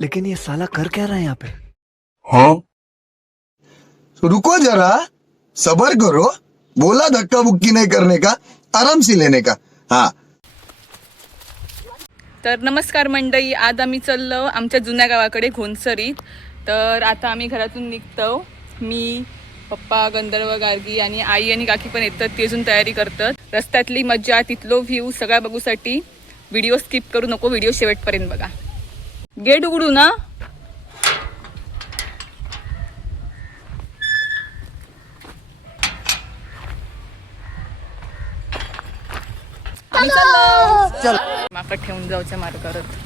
लेकिन ये साला कर क्या रहा है यहाँ पे? हाँ, रुको जरा, सबर करो. बोला धक्का बुक्की नहीं करने का, आराम से लेने का. हाँ. तर नमस्कार मंडळी, आज आम्ही चाललो आमच्या जुन्या गावाकडे घोणसरीत. तर आता आम्ही घरातून निघतो. मी, पप्पा, गंधर्व, गार्गी आणि आई आणि काकी पण येतात. ती अजून तयारी करतात. रस्त्यातली मजा, तिथलो व्ह्यू सगळा बघूसाठी व्हिडिओ स्किप करू नको, व्हिडिओ शेवटपर्यंत बघा. गेट उघडू ना. आम्ही चाललो. चल माका ठेवून जाऊच्या मार्ग करत.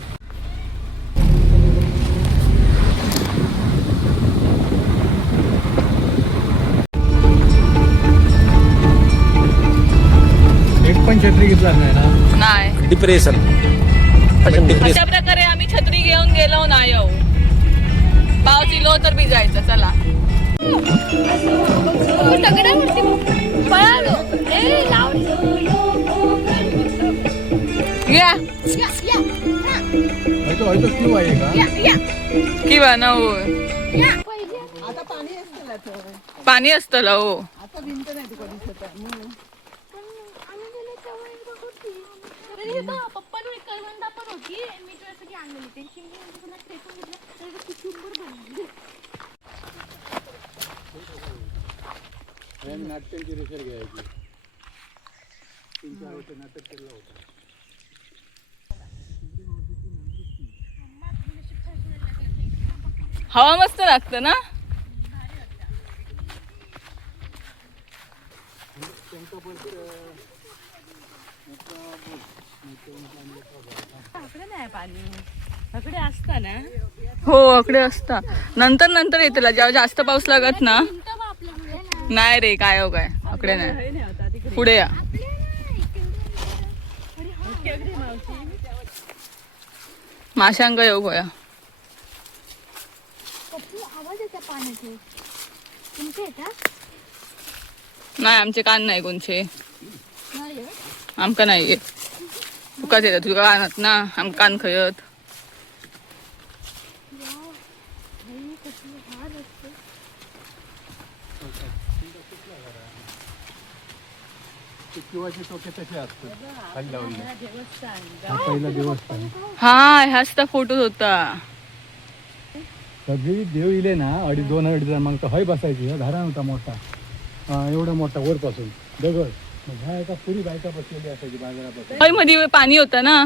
एक पण छत्री घेतला नाही ना. नाही, डिप्रेशन. अशा प्रकारे आम्ही छत्री घेऊन गेलो नाही. येऊ पाऊस इलो तर भिजायचं. चला. या क्यू आहे का? किंवा ना हो पाणी असतं हो. नाट्यांची रेषर घ्यायची. 3-4 वर्ष नाटक केलं होतं. हवा मस्त लागतं ना. हो अकडे असता. नंतर येतला जेव्हा जास्त पाऊस लागत ना. नाही रे, काय हो काय अकडे नाही. पुढे या. माशांक येऊ गोया. नाही आमचे कान नाही कोणचे. आमका नाही येत. तुकाच येतात तुझ्या कानात ना. आम कान खयत. किंवाचे टोके तसे असतात खाली लावले. पहिला देवस्थान. हा ह्याच तर फोटो होता. सगळी देव इले ना 2-2.5 मग तर हय बसायची. धारा होता मोठा, एवढा मोठा वरपासून दगड. मग ह्या एका पुरी बायका बसलेली असायची बाजारापासून. हय मध्ये पाणी होतं ना.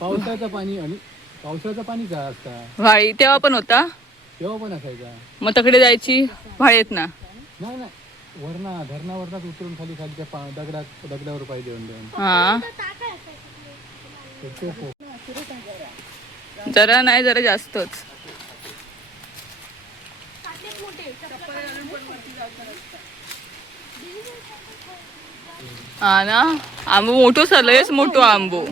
पावसाचं पाणी आणि पावसाचं पाणी काय असता व्हाळी तेव्हा पण होता. तेव्हा पण असायचा. मग तकडे जायची व्हाळीत ना. नाही नाही, वरना धरणावरनाच उतरून खाली खाली त्या दगडावर पाय देऊन देऊन. हा जरा नाही जरा जास्तच. हा ना. आंबो मोठो सलयच मोठो आंबो.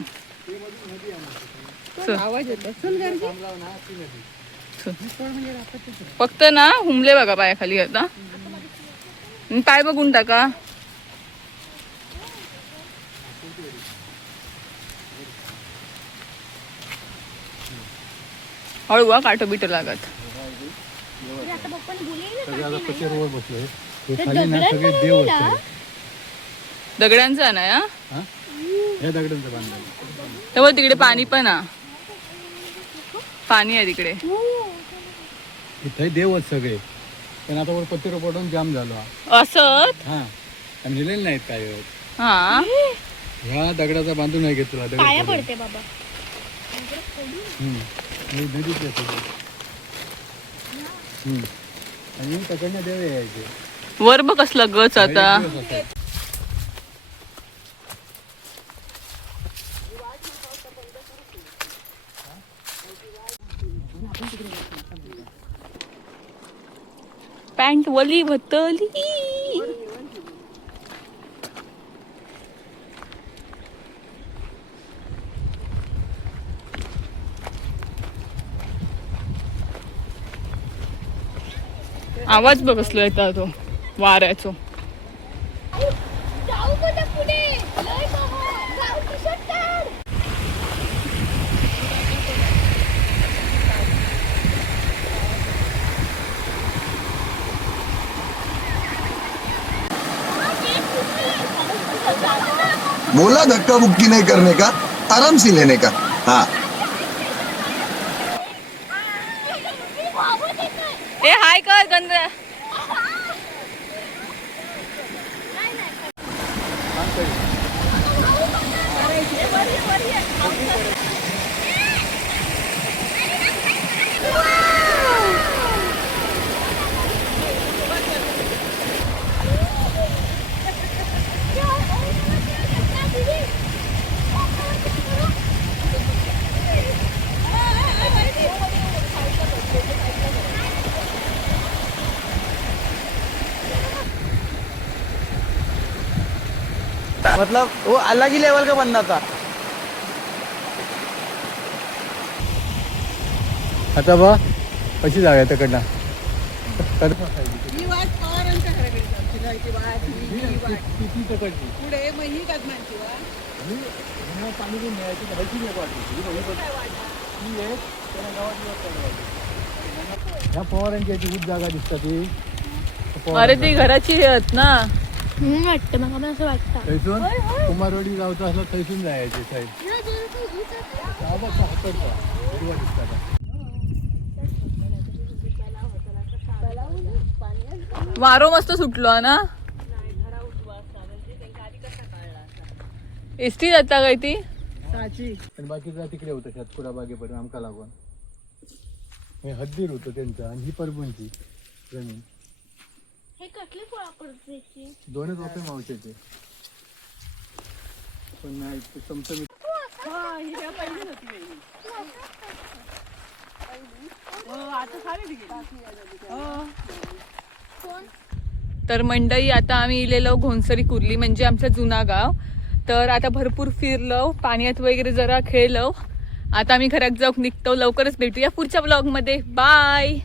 फक्त ना हुमले बघा पायाखाली आता. पाय बघून टाका. हळू काठो बिट लागत. कचेरवर बसलोय. हे खाली ना सगळे देव असतात. दगडांचा ना या दगडांचं बांधलं. तेव्हा तिकडे पाणी पण पाणी आहे तिकडे. इथे देवच सगळे. पण आता वर पत्तीवर पडून जाम झालो. असत हा आम्ही लिहिलेले नाहीत काय. हा ह्या दगडाचा बांधून नाही घेतला. दगड पडते बाबा. नदीचे आणि तकडनं देव यायचे. वर बघ कसला गच आता. पॅन्ट वली भतली. आवाज बघ कसलो येता तो वाऱ्याचो. बोला धक्का बुक्की नहीं करने का, आराम से लेने का. हाँ. ए हाय कर गंध. मतलब वो अलग ही लेवल का बंदा था. आता बा कशी जाऊया तिकडनं किती तिकडची पाणी घेऊन यायची घ्यायची नाही ह्या पवारांची याची खूप जागा दिसतात ती अरे ती घराची आहेत ना. वाटतं मला पण असं वाटतं. थैसून कुमारवाडी जायचं असलं थैसून जायचे साईड वारो मस्त सुटलो ना. एसटी जाता काय ती आणि बाकीचा तिकडे होतं सातपुडा बागेपर्यंत आमका लागून हे हद्दीर होतं त्यांचं आणि ही परबनची जमीन हे कसली फळं पडते? दोनच ओपे मावशाचे पण नाही ते चमचमीत तर मंडई आता आम्ही इलेलो घोणसरी कुर्ली म्हणजे आमचं जुना गाव. तर आता भरपूर फिरलो, पाण्यात वगैरे जरा खेळलो. आता आम्ही घरात जाऊन निघतो. लवकरच भेटूया पुढच्या ब्लॉगमध्ये. बाय.